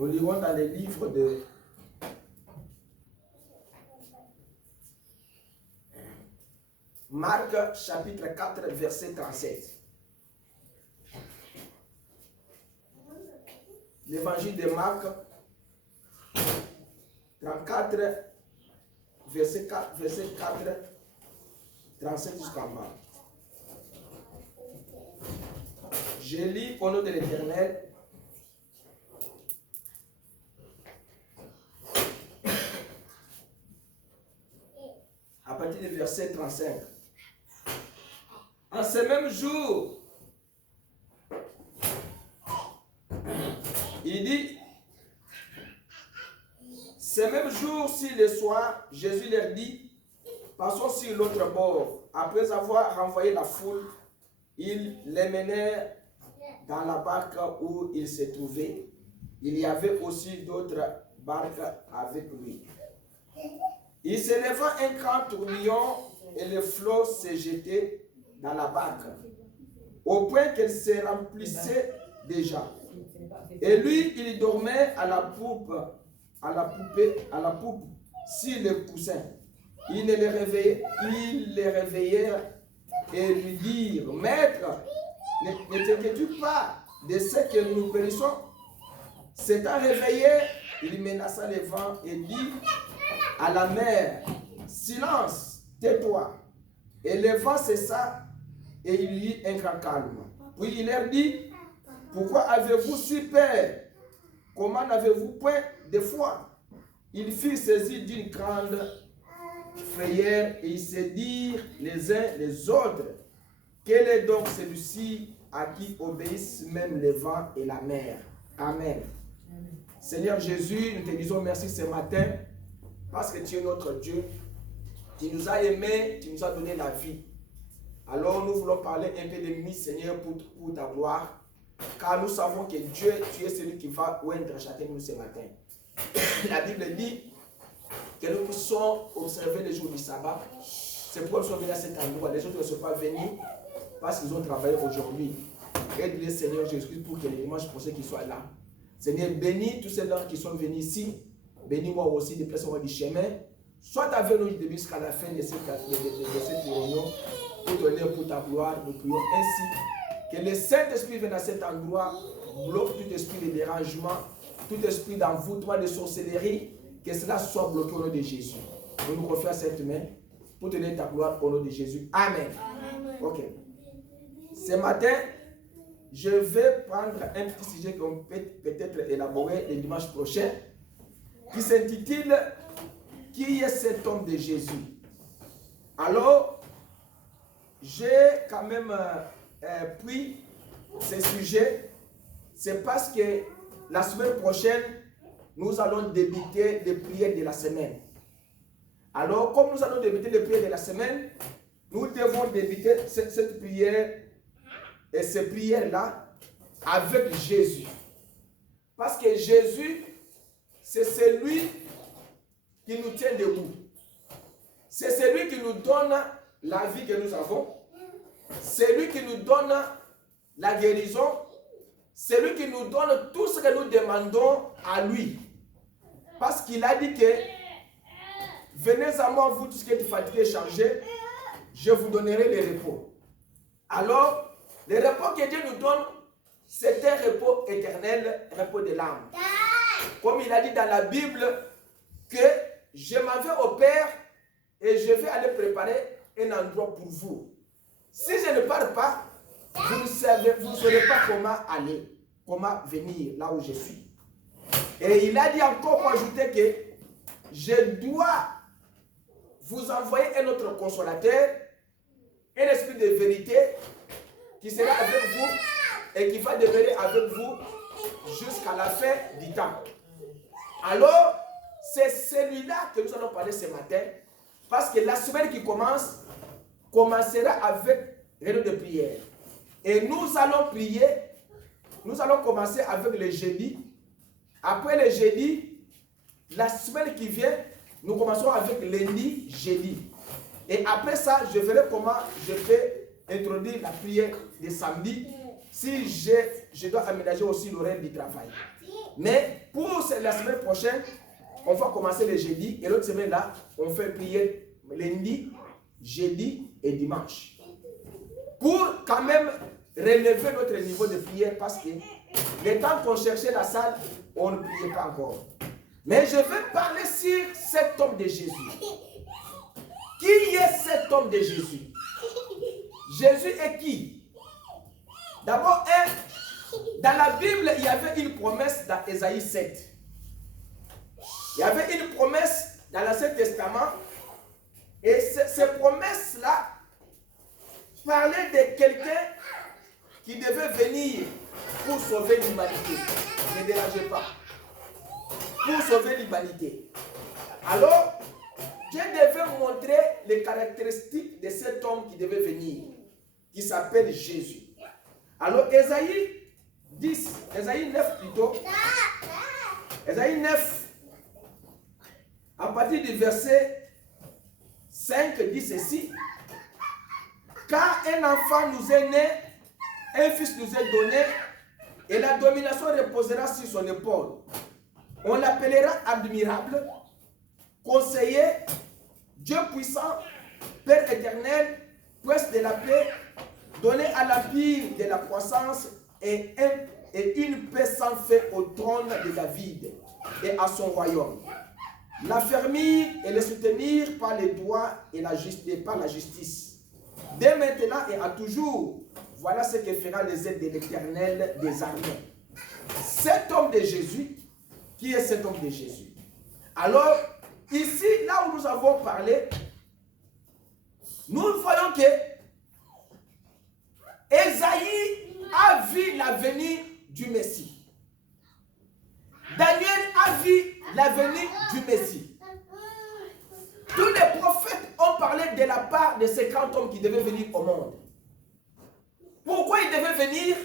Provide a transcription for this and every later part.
Nous lirons dans les livres de Marc, chapitre 4, verset 37. L'évangile de Marc, 34, verset 4, 37 jusqu'en bas. Je lis au nom de l'Éternel. À partir du verset 35. En ce même jour, il dit, ce même jour, si le soir, Jésus leur dit, passons sur l'autre bord. Après avoir renvoyé la foule, ils les menèrent dans la barque où ils se trouvaient. Il y avait aussi d'autres barques avec lui. Il s'éleva un grand tourbillon et le flot se jetait dans la barque, au point qu'elle se remplissait déjà. Et lui, il dormait à la poupe, sur le coussin. Ils les réveillèrent et lui dirent, Maître, ne t'inquiètes pas de ce que nous périssons. S'étant réveillé, il menaça le vent et dit à la mer, silence, tais-toi. Et le vent cessa et il y eut un grand calme. Puis il leur dit, pourquoi avez-vous si peur? Comment n'avez-vous point de foi? Ils furent saisis d'une grande frayeur et ils se dirent les uns les autres, quel est donc celui-ci à qui obéissent même le vent et la mer? Amen. Seigneur Jésus, nous te disons merci ce matin parce que tu es notre Dieu. Tu nous as aimés, tu nous as donné la vie. Alors nous voulons parler un peu de nous, Seigneur, pour ta gloire. Car nous savons que Dieu, tu es celui qui va oindre chacun de nous ce matin. La Bible dit que nous puissions observer les jours du sabbat. C'est pourquoi nous sommes venus à cet endroit. Les autres ne sont pas venus parce qu'ils ont travaillé aujourd'hui. Aide-les, Seigneur Jésus, pour que les dimanches prochains qu'ils soient là. Seigneur, bénis tous ceux-là qui sont venus ici. Bénis-moi aussi, déplace-moi du chemin. Sois avec nous du début jusqu'à la fin de cette réunion. Pour donner pour ta gloire, nous prions ainsi. Que le Saint-Esprit vienne à cet endroit, bloque tout esprit de dérangement, tout esprit d'envoûtement, de sorcellerie, que cela soit bloqué au nom de Jésus. Nous nous confions à cette main pour donner ta gloire au nom de Jésus. Amen. Amen. Ok. Ce matin, je vais prendre un petit sujet qu'on peut peut-être élaborer le dimanche prochain, qui s'intitule « Qui est cet homme de Jésus ?» Alors, j'ai quand même pris ce sujet, c'est parce que la semaine prochaine, nous allons débuter les prières de la semaine. Alors, comme nous allons débuter les prières de la semaine, nous devons débuter cette prière et ces prières-là avec Jésus. Parce que Jésus, c'est celui qui nous tient debout. C'est celui qui nous donne la vie que nous avons. C'est lui qui nous donne la guérison. C'est lui qui nous donne tout ce que nous demandons à lui. Parce qu'il a dit que venez à moi, vous tous qui êtes fatigués et chargés, je vous donnerai le repos. Alors, le repos que Dieu nous donne, c'est un repos éternel, repos de l'âme. Comme il a dit dans la Bible, que je m'en vais au Père et je vais aller préparer un endroit pour vous. Si je ne pars pas, vous ne saurez pas comment aller, comment venir là où je suis. Et il a dit encore pour ajouter que je dois vous envoyer un autre consolateur, un esprit de vérité qui sera avec vous et qui va demeurer avec vous jusqu'à la fin du temps. Alors, c'est celui-là que nous allons parler ce matin, parce que la semaine qui commencera avec réunion de prière. Et nous allons prier, nous allons commencer avec le jeudi. Après le jeudi, la semaine qui vient, nous commencerons avec lundi, jeudi. Et après ça, je verrai comment je vais introduire la prière de samedi, si je dois aménager aussi l'horaire du travail. Mais pour la semaine prochaine, on va commencer le jeudi et l'autre semaine là, on fait prier lundi, jeudi et dimanche. Pour quand même relever notre niveau de prière parce que le temps qu'on cherchait la salle, on ne priait pas encore. Mais je vais parler sur cet homme de Jésus. Qui est cet homme de Jésus? Jésus est qui? D'abord, dans la Bible, il y avait une promesse dans Ésaïe 7. Il y avait une promesse dans l'Ancien Testament. Et ces promesses-là parlaient de quelqu'un qui devait venir pour sauver l'humanité. Ne dérangez pas. Pour sauver l'humanité. Alors, Dieu devait montrer les caractéristiques de cet homme qui devait venir, qui s'appelle Jésus. Alors, Ésaïe 9 plutôt, Ésaïe 9, à partir du verset 5, dit ceci: car un enfant nous est né, un fils nous est donné, et la domination reposera sur son épaule. On l'appellera admirable, conseiller, Dieu puissant, Père éternel, prince de la paix, donné à l'empire de la croissance et une paix sans fin au trône de David et à son royaume. L'affermir et le soutenir par les droits et par la justice. Dès maintenant et à toujours, voilà ce que fera les aides de l'Éternel des armées. Cet homme de Jésus, qui est cet homme de Jésus? Alors, ici, là où nous avons parlé, nous voyons que Ésaïe a vu la venue du Messie. Daniel a vu la venue du Messie. Tous les prophètes ont parlé de la part de ces grands hommes qui devaient venir au monde. Pourquoi ils devaient venir?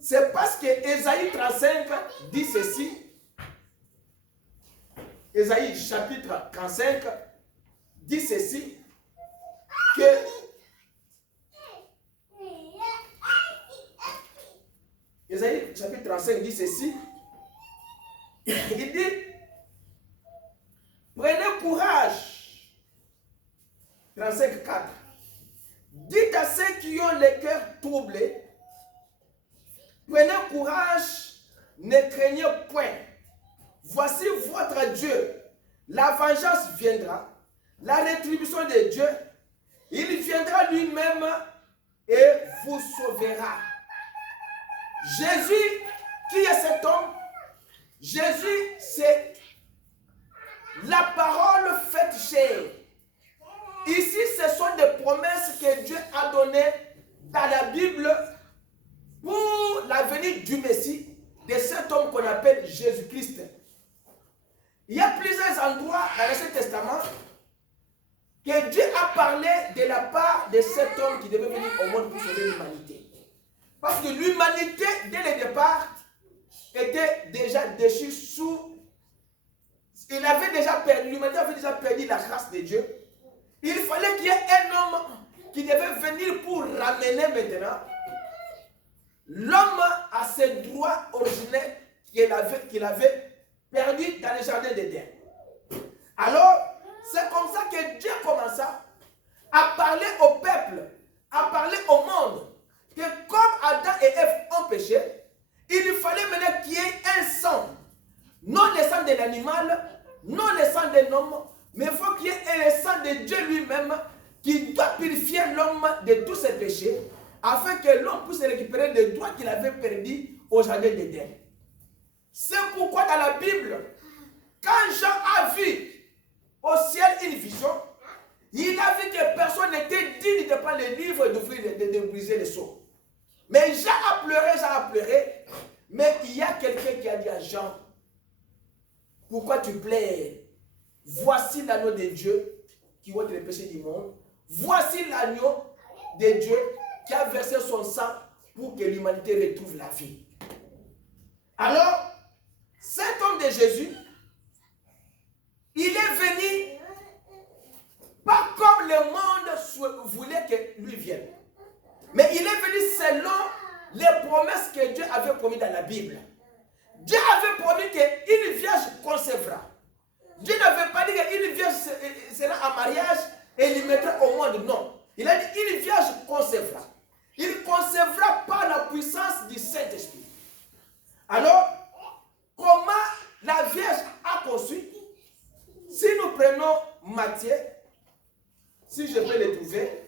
C'est parce que Ésaïe 35 dit ceci. Ésaïe chapitre 35 dit ceci, que Ésaïe chapitre 35 dit ceci. Il dit: prenez courage. 35:4. Dites à ceux qui ont le cœur troublé, prenez courage, ne craignez point. Voici votre Dieu. La vengeance viendra, la rétribution de Dieu. Il viendra lui-même et vous sauvera. Jésus, qui est cet homme? Jésus, c'est la parole faite chair. Ici, ce sont des promesses que Dieu a données dans la Bible pour la venue du Messie, de cet homme qu'on appelle Jésus-Christ. Il y a plusieurs endroits dans l'Ancien Testament que Dieu a parlé de la part de cet homme qui devait venir au monde pour sauver l'humanité. Parce que l'humanité, dès le départ, était déjà déchue sous... L'humanité avait déjà perdu la grâce de Dieu. Il fallait qu'il y ait un homme qui devait venir pour ramener maintenant l'homme à ses droits originels qu'il avait perdus dans le jardin d'Éden. Alors, c'est comme ça que Dieu commença à parler au peuple, à parler au monde, que comme Adam et Ève ont péché, il fallait maintenant qu'il y ait un sang, non le sang de l'animal, non le sang d'un homme, mais il faut qu'il y ait le sang de Dieu lui-même qui doit purifier l'homme de tous ses péchés, afin que l'homme puisse récupérer les droits qu'il avait perdus au jardin d'Éden. C'est pourquoi dans la Bible, quand Jean a vu au ciel une vision, il a vu que personne n'était digne de prendre le livre et d'ouvrir, de briser les sceaux. Mais Jean a pleuré, mais il y a quelqu'un qui a dit à Jean: pourquoi tu pleures? Voici l'agneau de Dieu qui ôte les péchés du monde. Voici l'agneau de Dieu qui a versé son sang pour que l'humanité retrouve la vie. Alors, cet homme de Jésus, il est venu pas comme le monde voulait que lui vienne. Mais il est venu selon les promesses que Dieu avait promises dans la Bible. Dieu avait promis qu'une vierge concevra. Dieu n'avait pas dit qu'une vierge sera en mariage et il mettra au monde. Non. Il a dit une vierge concevra. Il concevra par la puissance du Saint-Esprit. Alors, comment la vierge a conçu? Si nous prenons Matthieu, si je peux le trouver,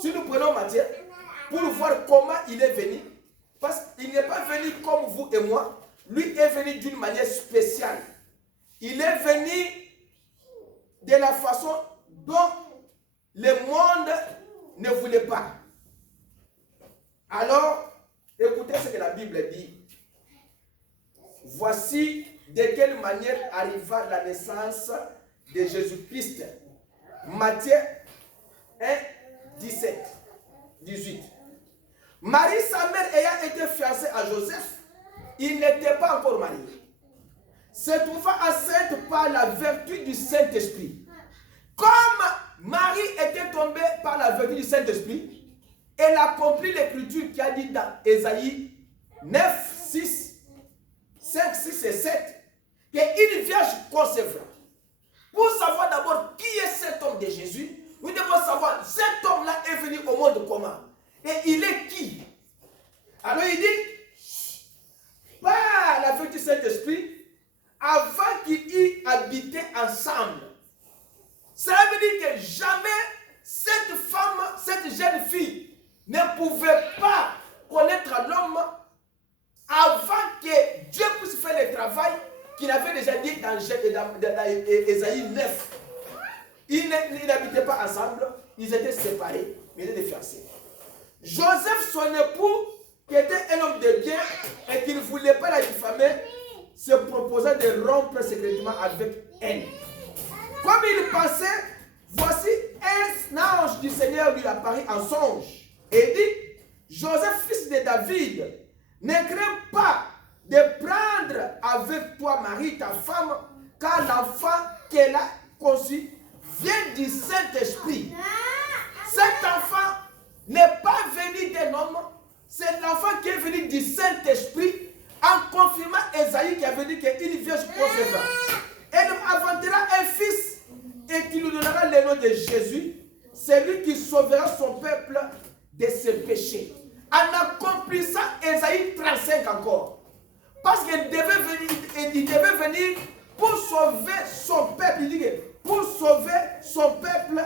si nous prenons Matthieu, pour voir comment il est venu, parce qu'il n'est pas venu comme vous et moi, lui est venu d'une manière spéciale. Il est venu de la façon dont le monde ne voulait pas. Alors, écoutez ce que la Bible dit. Voici de quelle manière arriva la naissance de Jésus-Christ. Matthieu 1, 17, 18. Marie, sa mère, ayant été fiancée à Joseph, il n'était pas encore marié. Se trouvant enceinte par la vertu du Saint-Esprit. Comme Marie était tombée par la vertu du Saint-Esprit, elle accomplit l'écriture qui a dit dans Ésaïe 9, 6, 5, 6 et 7, qu'une vierge concevra. Pour savoir d'abord qui est cet homme de Jésus, nous devons savoir cet homme-là est venu au monde comment. Et il est qui? Alors il dit, par la vertu du Saint-Esprit, avant qu'ils y habitaient ensemble. Cela veut dire que jamais cette femme, cette jeune fille, ne pouvait pas connaître l'homme avant que Dieu puisse faire le travail qu'il avait déjà dit dans Ésaïe 9. Ils n'habitaient pas ensemble, ils étaient séparés, mais ils étaient fiancés. Joseph, son époux, qui était un homme de bien et qui ne voulait pas la diffamer, se proposa de rompre secrètement avec elle. Comme il pensait, voici un ange du Seigneur lui apparut en songe et dit, Joseph, fils de David, ne crains pas de prendre avec toi Marie, ta femme, car l'enfant qu'elle a conçu vient du Saint-Esprit. Cet enfant n'est pas venu d'un homme, c'est l'enfant qui est venu du Saint-Esprit, en confirmant Ésaïe qui avait dit qu'une vierge concevra. Elle inventera un fils et qui lui donnera le nom de Jésus, celui qui sauvera son peuple de ses péchés. En accomplissant Ésaïe 35 encore. Parce qu'il devait venir pour sauver son peuple. Il dit pour sauver son peuple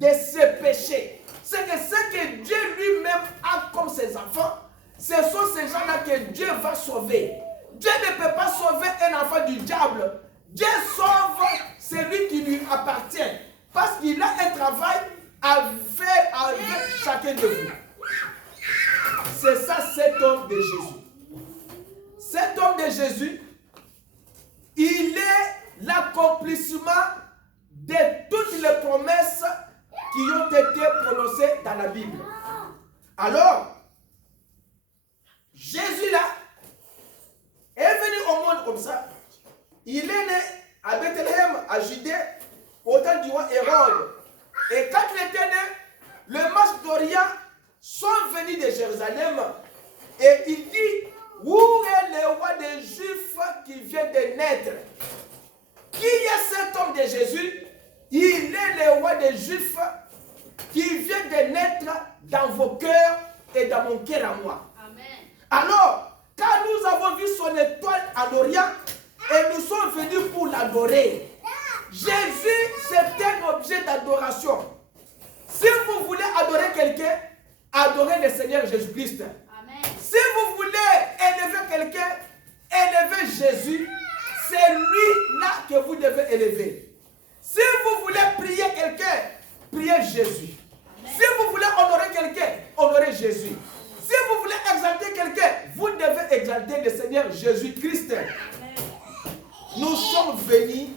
de ses péchés. C'est que ce que Dieu lui-même a comme ses enfants, ce sont ces gens-là que Dieu va sauver. Dieu ne peut pas sauver un enfant du diable. Dieu sauve celui qui lui appartient. Parce qu'il a un travail à faire avec chacun de vous. C'est ça cet homme de Jésus. Cet homme de Jésus, il est l'accomplissement de toutes les promesses qui ont été prononcées dans la Bible. Alors, Jésus là est venu au monde comme ça. Il est né à Bethléem, à Judée, au temps du roi Hérode. Et quand il était né, les mages d'Orient sont venus de Jérusalem. Et il dit, où est le roi des Juifs qui vient de naître? Qui est cet homme de Jésus? Il est le roi des Juifs qui vient de naître dans vos cœurs et dans mon cœur à moi. Amen. Alors, quand nous avons vu son étoile en Orient, et nous sommes venus pour l'adorer. Jésus, c'est un objet d'adoration. Si vous voulez adorer quelqu'un, adorez le Seigneur Jésus-Christ. Si vous voulez élever quelqu'un, élevez Jésus. C'est lui-là que vous devez élever. Si vous voulez prier quelqu'un, priez Jésus. Amen. Si vous voulez honorer quelqu'un, honorez Jésus. Si vous voulez exalter quelqu'un, vous devez exalter le Seigneur Jésus-Christ. Nous sommes venus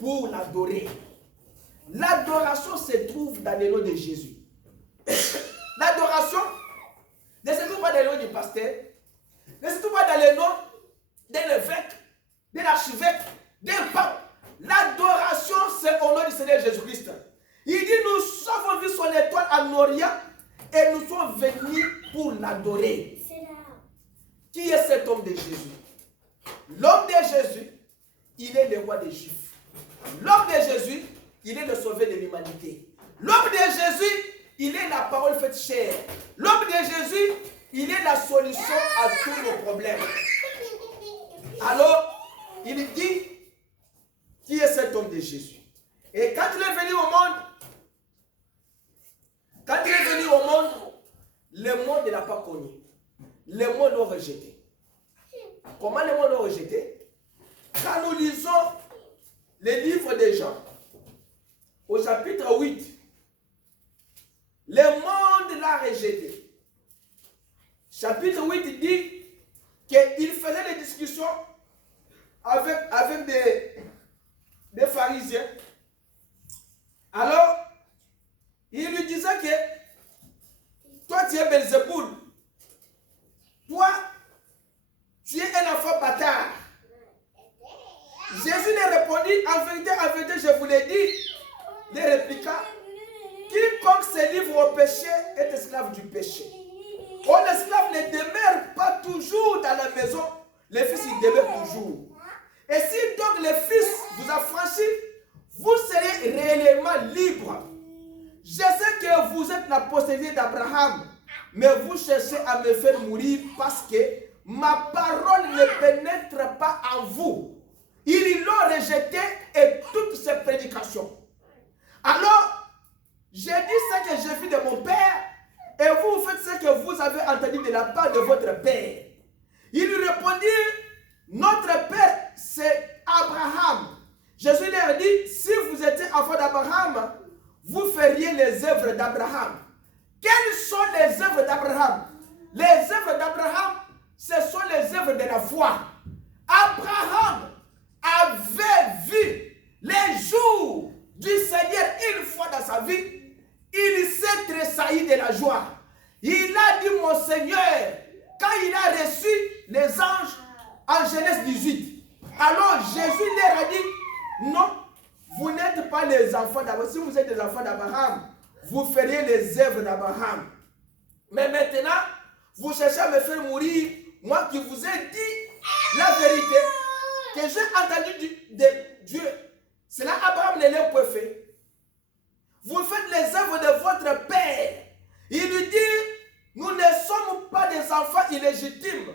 pour l'adorer. L'adoration se trouve dans le nom de Jésus. L'adoration ne se trouve pas dans le nom du pasteur, ne se trouve pas dans le nom de l'évêque, de l'archevêque, d'un pape. L'adoration, c'est au nom du Seigneur Jésus-Christ. Il dit, nous avons vu son étoile en Orient et nous sommes venus pour l'adorer. Qui est cet homme de Jésus? L'homme de Jésus, il est le roi des Juifs. L'homme de Jésus, il est le sauveur de l'humanité. L'homme de Jésus, il est la parole faite chair. L'homme de Jésus, il est la solution à tous nos problèmes. Alors, il dit, qui est cet homme de Jésus? Et quand il est venu au monde, le monde ne l'a pas connu. Le monde l'a rejeté. Comment le monde l'a rejeté? Quand nous lisons les livres des Jean, au chapitre 8, le monde l'a rejeté. Chapitre 8 dit qu'il faisait des discussions avec des pharisiens. Alors, il lui disait que toi tu es Belzéboul, toi tu es un enfant bâtard. Jésus lui répondit, en vérité, je vous l'ai dit, il répliqua, quiconque se livre au péché est esclave du péché. Or, l'esclave ne demeure pas toujours dans la maison, le fils il demeure toujours. Et si donc le fils vous a franchi, vous serez réellement libre. Je sais que vous êtes la postérité d'Abraham, mais vous cherchez à me faire mourir parce que ma parole ne pénètre pas en vous. Ils l'ont rejeté et toutes ces prédications. Alors, j'ai dit ce que j'ai vu de mon père et vous faites ce que vous avez entendu de la part de votre père. Il lui répondit, notre père c'est Abraham. Jésus leur dit, si vous étiez enfant d'Abraham, vous feriez les œuvres d'Abraham. Quelles sont les œuvres d'Abraham? Les œuvres d'Abraham, ce sont les œuvres de la foi. Abraham avait vu les jours du Seigneur une fois dans sa vie. Il s'est tressailli de la joie. Il a dit, mon Seigneur, quand il a reçu les anges en Genèse 18. Alors Jésus leur a dit, non, vous n'êtes pas les enfants d'Abraham. Si vous êtes les enfants d'Abraham, vous feriez les œuvres d'Abraham. Mais maintenant, vous cherchez à me faire mourir, moi qui vous ai dit la vérité, que j'ai entendu de Dieu. Cela, Abraham ne l'a pas fait. Vous faites les œuvres de votre père. Il lui dit, nous ne sommes pas des enfants illégitimes.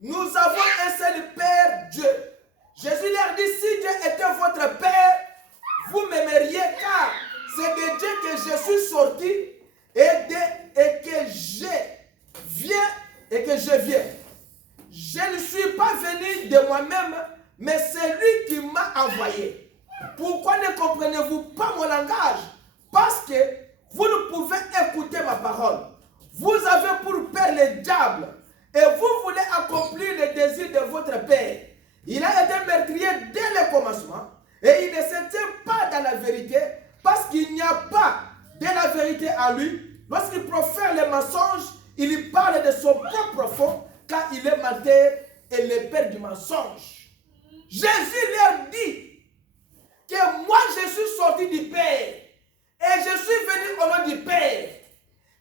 Nous avons un seul Père, Dieu. Jésus leur dit, si Dieu était votre Père, vous m'aimeriez car c'est de Dieu que je suis sorti et que je viens. Je ne suis pas venu de moi-même, mais c'est lui qui m'a envoyé. Pourquoi ne comprenez-vous pas mon langage? Parce que vous ne pouvez écouter ma parole. Vous avez pour père le diable et vous voulez accomplir les désirs de votre père. Il a été meurtrier dès le commencement et il ne se tient pas dans la vérité parce qu'il n'y a pas de la vérité en lui. Lorsqu'il profère les mensonges, il parle de son propre fond car il est menteur et le père du mensonge. Jésus leur dit que moi je suis sorti du Père et je suis venu au nom du Père.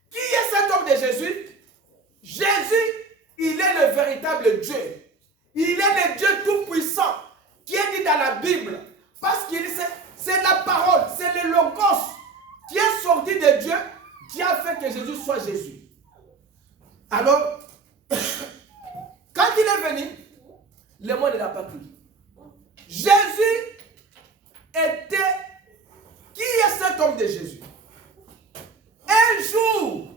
Qui est cet homme de Jésus? Jésus, il est le véritable Dieu. Il est le Dieu tout-puissant qui est dit dans la Bible. Parce que c'est la parole, c'est le logos qui est sorti de Dieu qui a fait que Jésus soit Jésus. Alors, quand il est venu, le monde ne l'a pas cru. Jésus était... Qui est cet homme de Jésus? Un jour,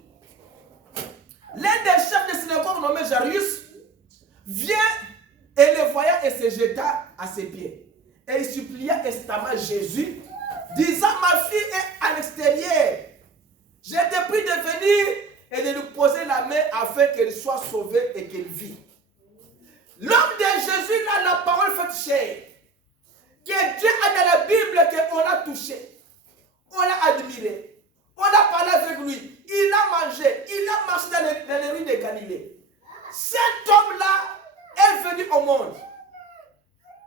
l'un des chefs de synagogue nommé Jairus vient et le voya et se jeta à ses pieds. Et il supplia instamment Jésus, disant, ma fille est à l'extérieur. Je te prie de venir et de lui poser la main afin qu'elle soit sauvée et qu'elle vive. L'homme de Jésus a la parole faite chair, que Dieu a dans la Bible qu'on a touché, on l'a admiré, on a parlé avec lui, il a mangé, il a marché dans les rues de Galilée. Cet homme-là est venu au monde.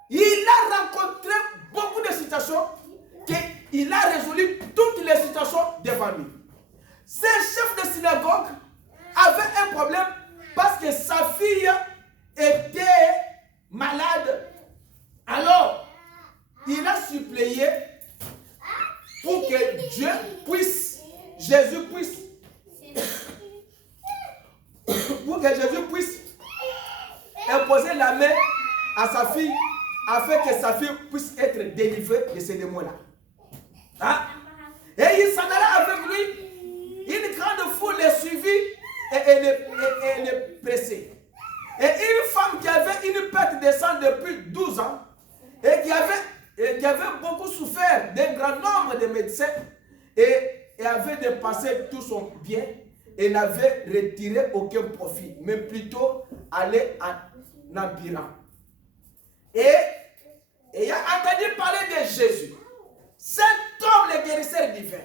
Il a rencontré beaucoup de situations qu'il a résolu toutes les situations devant lui. Ce chef de synagogue avait un problème parce que sa fille était malade Jésus puisse imposer la main à sa fille afin que sa fille puisse être délivrée de ces démons-là. Hein? Et il s'en alla avec lui. Une grande foule les suivit et les pressait. Et une femme qui avait une perte de sang depuis 12 ans et qui avait beaucoup souffert d'un grand nombre de médecins et avait dépensé tout son bien et n'avait retiré aucun profit, mais plutôt allé en empirant. Et ayant entendu parler de Jésus, cet homme, le guérisseur divin,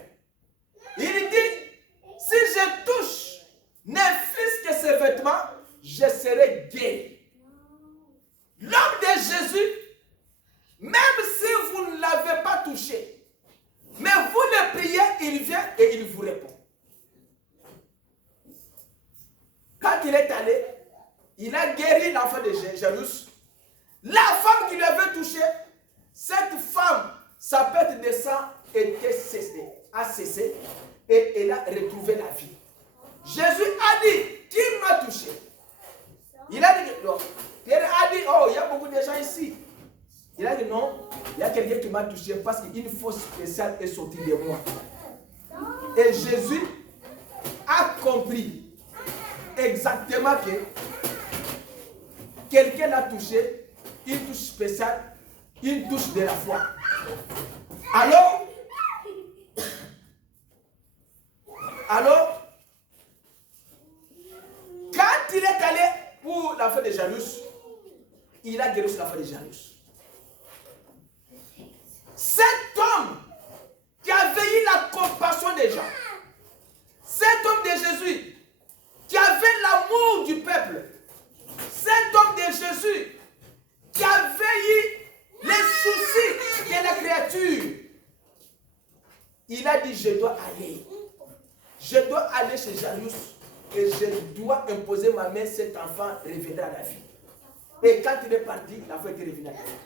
il dit, si je touche ne fût-ce que ses vêtements, je serai guéri. L'homme de Jésus, même si vous ne l'avez pas touché, mais vous le priez, il vient et il vous répond. Quand il est allé, il a guéri l'enfant de Jairus. La femme qui l'avait touché, cette femme, sa perte de sang a cessé et elle a retrouvé la vie. Jésus a dit, qui m'a touché? Il a dit, non. Pierre a dit, oh, il y a beaucoup de gens ici. Il a dit, non, il y a quelqu'un qui m'a touché parce qu'une force spéciale est sortie de moi. Et Jésus a compris exactement que quelqu'un l'a touché, une touche spéciale, une touche de la foi. Alors, quand il est allé pour l'enfant de Jairus, il a guéri l'enfant de Jairus. Cet homme qui avait eu la compassion des gens, cet homme de Jésus qui avait l'amour du peuple, cet homme de Jésus qui avait eu les soucis de la créature, il a dit, je dois aller. Je dois aller chez Jairus et je dois imposer ma main, cet enfant reviendra à la vie. Et quand il est parti, l'enfant était revenu à la vie.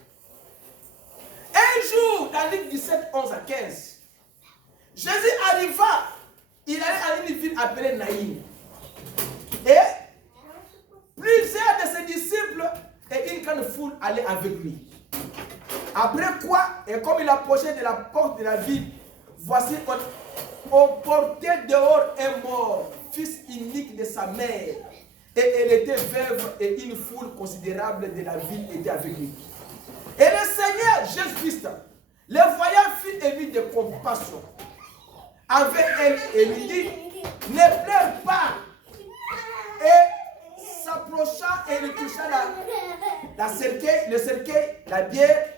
Un jour, dans Luc 17, 11 à 15, Jésus arriva, il allait à une ville appelée Naïm. Et plusieurs de ses disciples et une grande foule allaient avec lui. Après quoi, et comme il approchait de la porte de la ville, voici on portait dehors un mort, fils unique de sa mère. Et elle était veuve et une foule considérable de la ville était avec lui. Et le Seigneur Jésus-Christ, le voyant, fut ému de compassion avec elle et lui dit, ne pleure pas. Et s'approcha et lui toucha le cercueil, la bière.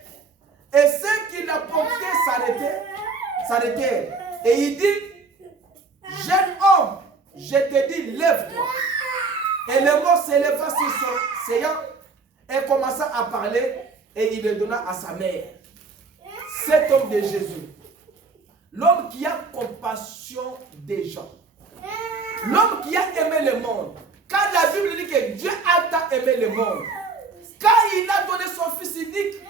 Et ceux qui l'apportaient s'arrêtèrent. Et il dit, jeune homme, je te dis, lève-toi. Et le mort s'éleva sur son séant et commença à parler et il le donna à sa mère. Cet homme de Jésus, l'homme qui a compassion des gens, l'homme qui a aimé le monde. Quand la Bible dit que Dieu a tant aimé le monde, quand il a donné son fils unique,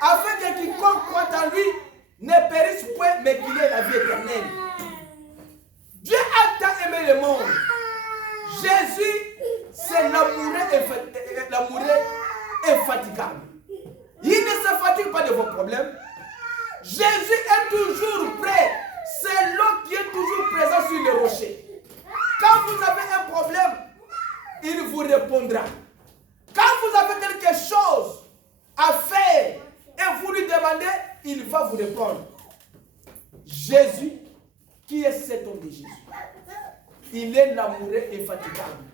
afin que quiconque croit en lui ne périsse point, mais qu'il ait la vie éternelle. Dieu a tant aimé le monde. Jésus, c'est l'amoureux infatigable. Il ne se fatigue pas de vos problèmes. Jésus est toujours prêt. C'est l'homme qui est toujours présent sur le rocher. Quand vous avez un problème, il vous répondra. Quand vous avez quelque chose à faire et vous lui demandez, il va vous répondre. Jésus, qui est cet homme de Jésus? Il est l'amoureux infatigable.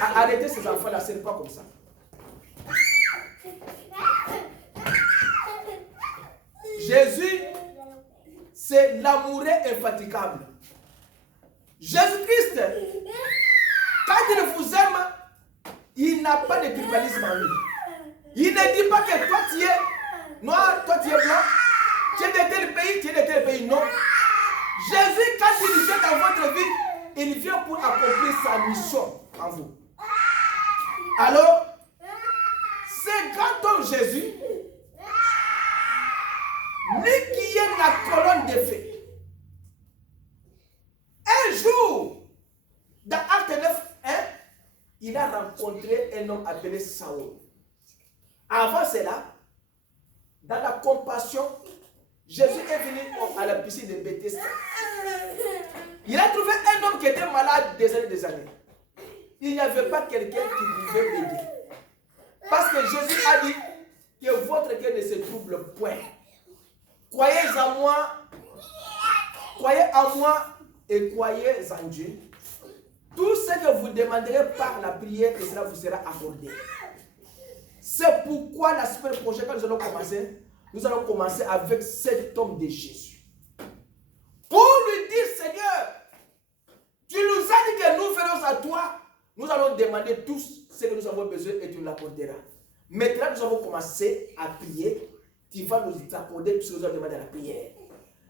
Arrêtez ces enfants-là, ce n'est pas comme ça. Jésus, c'est l'amoureux infatigable. Jésus-Christ, quand il vous aime, il n'a pas de tribalisme en lui. Il ne dit pas que toi tu es noir, toi tu es blanc, tu es de tel pays, tu es de tel pays. Non. Jésus, quand il vient dans votre vie, il vient pour accomplir sa mission en vous. Alors, ce grand homme Jésus, lui qui est la colonne de feu, un jour, dans Acte 9, il a rencontré un homme appelé Saoul. Avant cela, dans la compassion, Jésus est venu à la piscine de Bethesda. Il a trouvé un homme qui était malade des années. Il n'y avait pas quelqu'un qui pouvait l'aider. Parce que Jésus a dit que votre cœur ne se trouble point. Croyez en moi et croyez en Dieu. Tout ce que vous demanderez par la prière, et cela vous sera accordé. C'est pourquoi la semaine prochaine, quand nous allons commencer avec cet homme de Jésus. Pour lui dire, Seigneur, tu nous as dit que nous venons à toi, nous allons demander tous ce que nous avons besoin et tu nous l'accorderas. Maintenant, nous avons commencé à prier, tu vas nous accorder tout ce que nous avons demandé à la prière.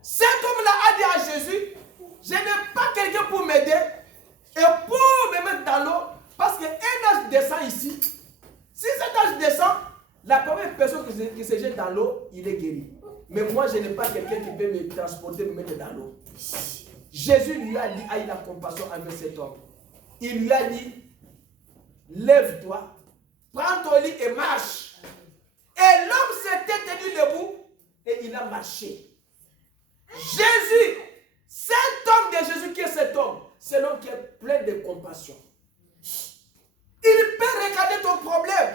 Cet homme-là a dit à Jésus, je n'ai pas quelqu'un pour m'aider et pour me mettre dans l'eau, parce qu'un âge descend ici. Si cet âge descend, la première personne qui se jette dans l'eau, il est guéri. Mais moi, je n'ai pas quelqu'un qui peut me transporter, me mettre dans l'eau. Jésus lui a dit, il a compassion avec cet homme. Il lui a dit, lève-toi, prends ton lit et marche. Et l'homme s'était tenu debout et il a marché. Jésus, cet homme de Jésus, qui est cet homme? C'est l'homme qui est plein de compassion. Il peut regarder ton problème.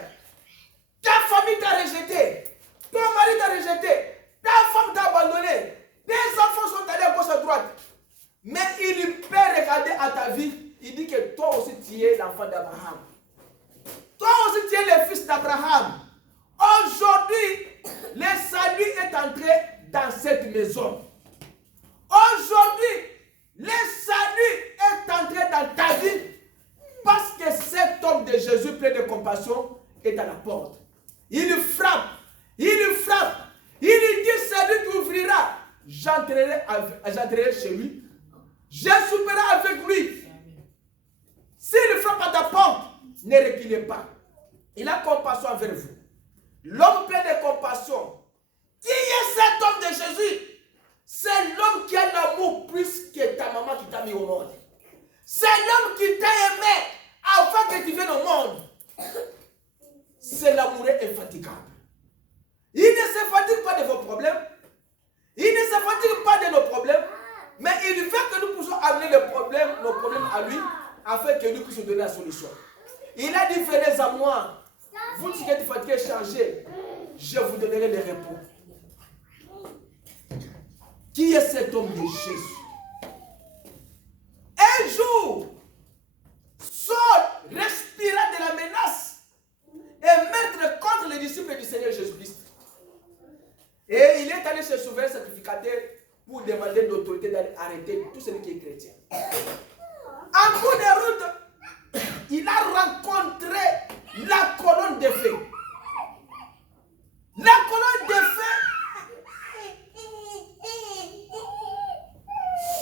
Ta famille t'a rejeté. Ton mari t'a rejeté. Ta femme t'a abandonné. Tes enfants sont allés à gauche à droite. Mais il peut regarder à ta vie. Il dit que toi aussi tu es l'enfant d'Abraham. Toi aussi tu es le fils d'Abraham. Aujourd'hui, le salut est entré dans cette maison. Aujourd'hui, le salut est entré dans ta vie. Parce que cet homme de Jésus plein de compassion est à la porte. Il frappe. Il frappe. Il dit, c'est lui qui ouvrira. J'entrerai chez lui. Je souperai avec lui. S'il frappe à ta porte, ne reculez pas. Il a compassion envers vous. L'homme plein de compassion. Qui est cet homme de Jésus? C'est l'homme qui a l'amour plus que ta maman qui t'a mis au monde. C'est l'homme qui t'a aimé avant que tu viennes au monde. C'est l'amour infatigable. Il ne se fatigue pas de vos problèmes. Il ne se fatigue pas de nos problèmes. Mais il veut que nous puissions amener nos problèmes à lui, afin que nous puissions donner la solution. Il a dit, venez à moi. Vous qui êtes fatigués, chargés, je vous donnerai le repos. Qui est cet homme de Jésus? Un jour, Saul respira de la menace et mettre contre les disciples du Seigneur Jésus-Christ. Et il est allé chez le souverain sacrificateur pour demander l'autorité d'aller arrêter tout celui qui est chrétien. En cours de route, il a rencontré la colonne de feu. La colonne de feu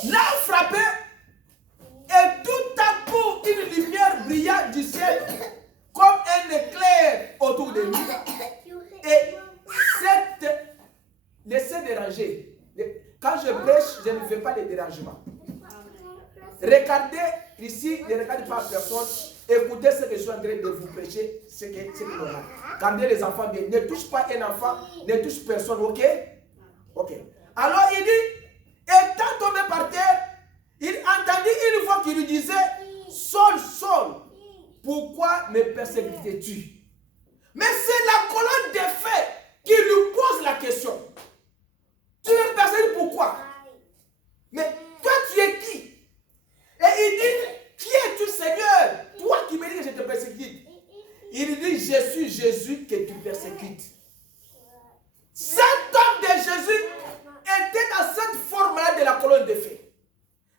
l'a frappé et tout à coup une lumière brilla du ciel comme un éclair autour de lui. Et laissez déranger. Quand je prêche, je ne fais pas les dérangements. Regardez ici, ne regardez pas personne. Écoutez ce que je suis en train de vous prêcher, ce qui est normal. Gardez les enfants bien. Ne touche pas un enfant, ne touche personne, ok? Ok. Alors il dit, étant tombé par terre, il entendit une voix qui lui disait, Saul, Saul, pourquoi me persécutes-tu? Mais c'est la colonne de feu qui lui pose la question. Tu me persécutes pourquoi? Mais toi tu es qui? Et il dit, qui es-tu Seigneur? Toi qui me dis que je te persécute. Il dit, je suis Jésus que tu persécutes. Cet homme de Jésus était dans cette forme-là de la colonne de feu.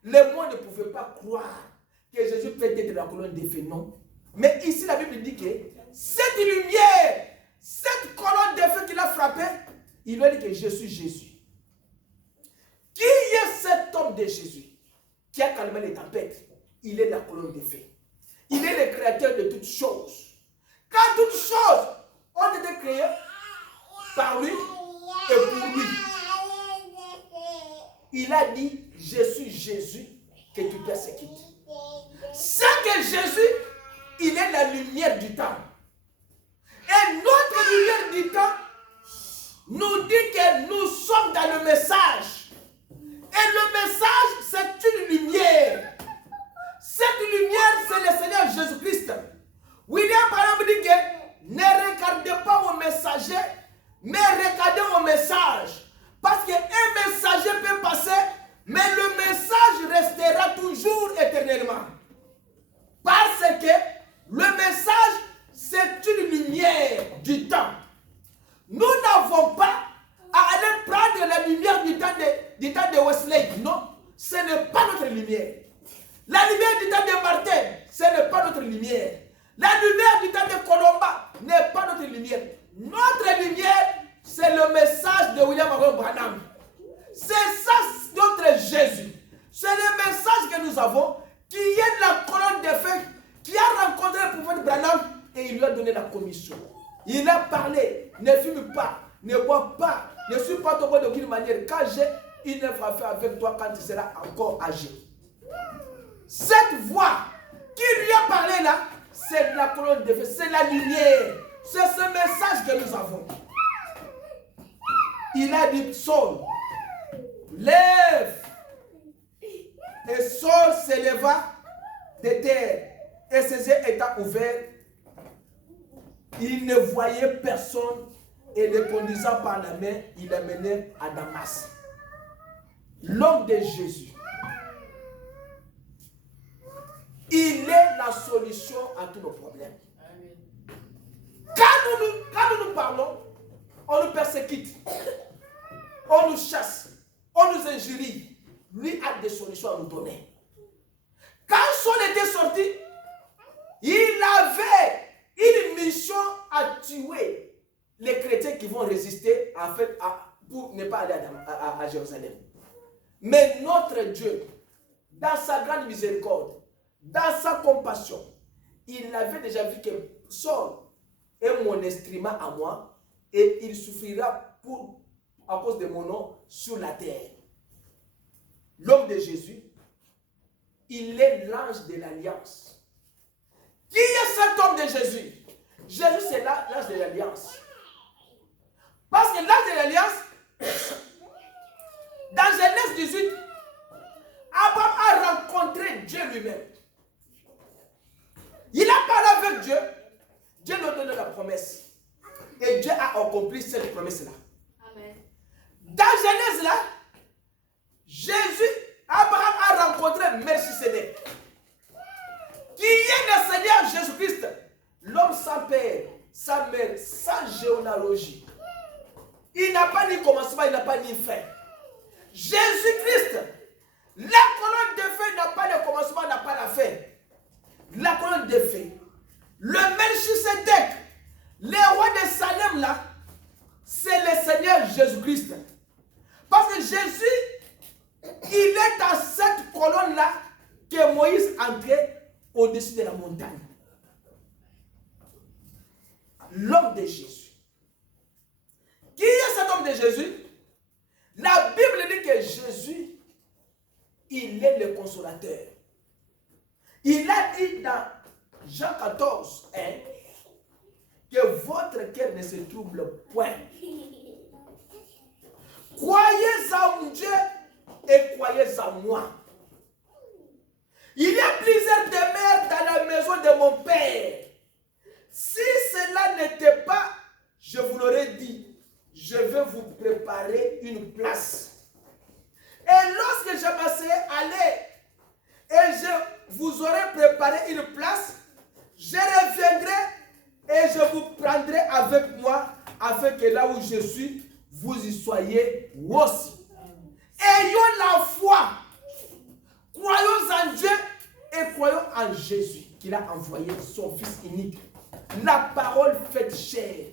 Les mots ne pouvaient pas croire que Jésus peut être dans la colonne de feu, non. Mais ici la Bible dit que cette lumière, cette colonne de feu qu'il a frappé, il lui a dit que je suis Jésus. Qui est cet homme de Jésus qui a calmé les tempêtes? Il est la colonne de feu. Il est le créateur de toutes choses. Quand toutes choses ont été créées par lui et pour lui, il a dit, je suis Jésus que tu persécutes. C'est que Jésus, il est lumière du temps. Et notre lumière du temps nous dit que nous sommes dans le message. Et le message, c'est une lumière. Cette lumière, c'est le Seigneur Jésus-Christ. William Branham dit que ne regardez pas au messager, mais regardez au message. Parce qu'un messager peut passer, mais le message restera toujours éternellement. Parce que le message, c'est une lumière du temps. Nous n'avons pas à aller prendre la lumière du temps de Wesley. Non, ce n'est pas notre lumière. La lumière du temps de Martin, ce n'est pas notre lumière. La lumière du temps de Colomba n'est pas notre lumière. Notre lumière, c'est le message de William Marion Branham. C'est ça notre Jésus. C'est le message que nous avons, qui est la colonne de feu, qui a rencontré le prophète Branham et il lui a donné la commission. Il a parlé, ne fume pas, ne bois pas, ne suis pas tombé d'aucune manière. Quand j'ai une œuvre à faire avec toi, quand tu seras encore âgé. Cette voix qui lui a parlé là, c'est la colonne de feu, c'est la lumière. C'est ce message que nous avons. Il a dit, Saul, lève. Et Saul s'éleva de terre. Et ses yeux étant ouverts, il ne voyait personne. Et le conduisant par la main, il l'amenait à Damas. L'homme de Jésus. Il est la solution à tous nos problèmes. Quand nous parlons, on nous persécute, on nous chasse, on nous injurie. Lui a des solutions à nous donner. Quand Saul était sorti, il avait une mission à tuer les chrétiens qui vont résister pour ne pas aller à Jérusalem. Mais notre Dieu, dans sa grande miséricorde, dans sa compassion, il avait déjà vu que Saul est mon instrument à moi et il souffrira à cause de mon nom sur la terre. L'homme de Jésus, il est l'ange de l'alliance. Qui est cet homme de Jésus? Jésus, c'est l'ange de l'alliance. Parce que l'ange de l'alliance, dans Genèse 18, Abraham a rencontré Dieu lui-même. Il a parlé avec Dieu. Dieu lui a donné la promesse. Et Dieu a accompli cette promesse-là. Amen. Dans Genèse là, Abraham a rencontré Melchisedec, qui est le Seigneur Jésus-Christ, l'homme sans père, sans mère, sans généalogie. Il n'a pas ni commencement, il n'a pas ni fin. Jésus-Christ, la colonne de feu n'a pas de commencement, n'a pas la fin. La colonne de feu. Le Melchisedec, le roi de Salem là, c'est le Seigneur Jésus-Christ. Parce que Jésus, il est dans cette colonne-là que Moïse entrait au-dessus de la montagne. L'homme de Jésus. Qui est cet homme de Jésus? La Bible dit que Jésus, il est le consolateur. Il a dit dans Jean 14, hein, que votre cœur ne se trouble point. Croyez en Dieu et croyez en moi. Il y a plusieurs demeures dans la maison de mon Père. Si cela n'était pas, je vous l'aurais dit, je vais vous préparer une place. Et lorsque je m'en serai allé et je vous aurai préparé une place, je reviendrai et je vous prendrai avec moi afin que là où je suis, vous y soyez aussi. Ayons la foi. Croyons en Dieu et croyons en Jésus qu'il a envoyé son Fils unique. La parole faite chair,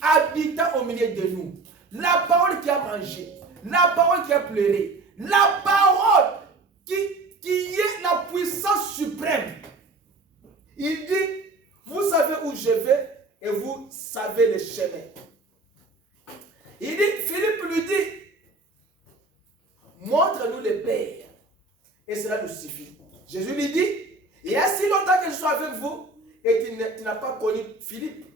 habitant au milieu de nous. La parole qui a mangé, la parole qui a pleuré, la parole qui est la puissance suprême. Il dit, vous savez où je vais et vous savez le chemin. Il dit, Philippe lui dit, montre-nous le Père et cela nous suffit. Jésus lui dit, il y a si longtemps que je suis avec vous et tu n'as pas connu Philippe.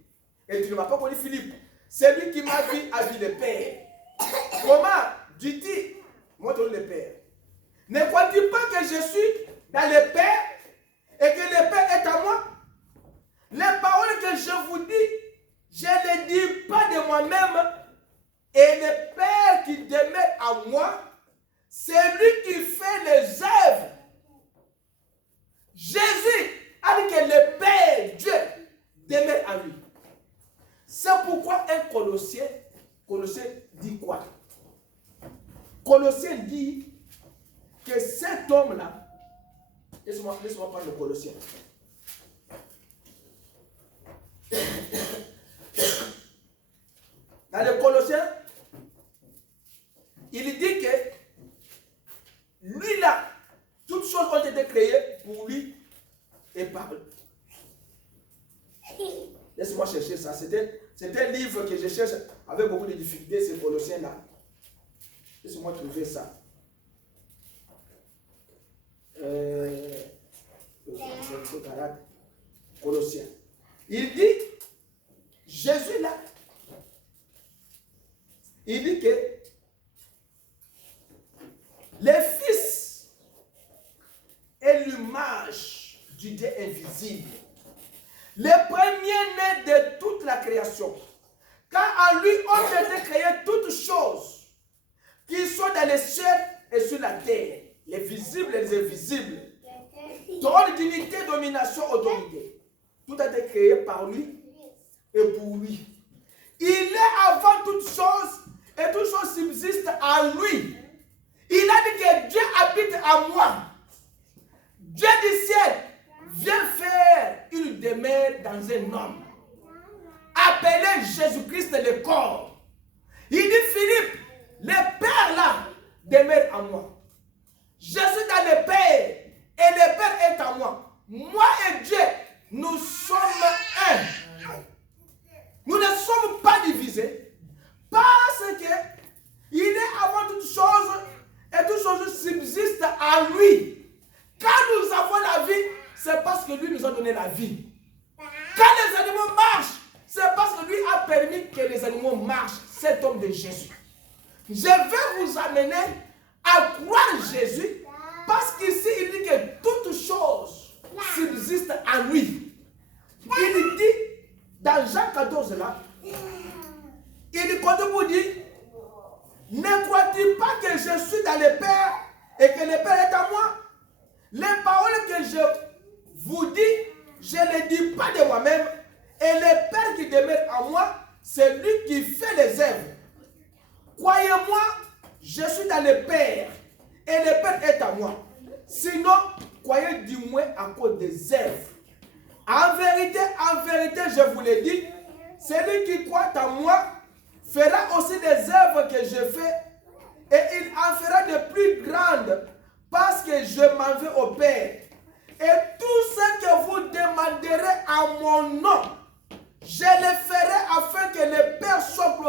Et tu ne m'as pas connu Philippe. Celui qui m'a vu a vu le Père. Comment dis-tu? Montre le Père. Ne crois-tu pas que je suis dans le Père et que le Père est à moi? Les paroles que je vous dis, je ne les dis pas de moi-même. Et le Père qui demeure à moi, c'est lui qui fait les œuvres. Jésus a dit que le Père, Dieu, demeure à lui. C'est pourquoi un Colossien dit quoi? Colossien dit que cet homme-là, laisse-moi prendre le Colossien. Dans le Colossien, il dit que lui là, toutes choses ont été créées pour lui et par lui. Laisse-moi chercher ça. C'est un livre que je cherche avec beaucoup de difficultés, ce Colossien-là. Laisse-moi trouver ça. Colossien. Il dit, Jésus là, il dit que les fils est l'image du Dieu invisible. Le premier-né de toute la création. Car en lui ont été créées toutes choses qui sont dans les cieux et sur la terre, les visibles et les invisibles. Trône, dignité, domination, autorité. Tout a été créé par lui et pour lui. Il est avant toutes choses et toutes choses subsistent en lui. Il a dit que Dieu habite en moi. Dieu du ciel vient faire une demeure dans un homme. Appelé Jésus-Christ le corps. Il dit Philippe, le Père là demeure en moi. Je suis dans le Père et le Père est en moi. Moi et Dieu, nous sommes un. Nous ne sommes pas divisés parce que il est avant toutes choses et toutes choses subsistent en lui. Quand nous avons la vie, c'est parce que lui nous a donné la vie. Quand les animaux marchent, c'est parce que lui a permis que les animaux marchent. Cet homme de Jésus. Je vais vous amener à croire Jésus parce qu'ici il dit que toutes choses subsistent en lui. Il dit dans Jean 14 là, il continue pour dire, ne crois-tu pas que je suis dans le Père et que le Père est en moi? Les paroles que je vous dis, je ne les dis pas de moi-même. Et le Père qui demeure en moi, c'est lui qui fait les œuvres. Croyez-moi, je suis dans le Père et le Père est en moi. Sinon, croyez du moins à cause des œuvres. En vérité, je vous le dis, celui qui croit en moi fera aussi des œuvres que je fais et il en fera de plus grandes parce que je m'en vais au Père. Et tout ce que vous demanderez en mon nom, je le ferai afin que le Père soit glorifié.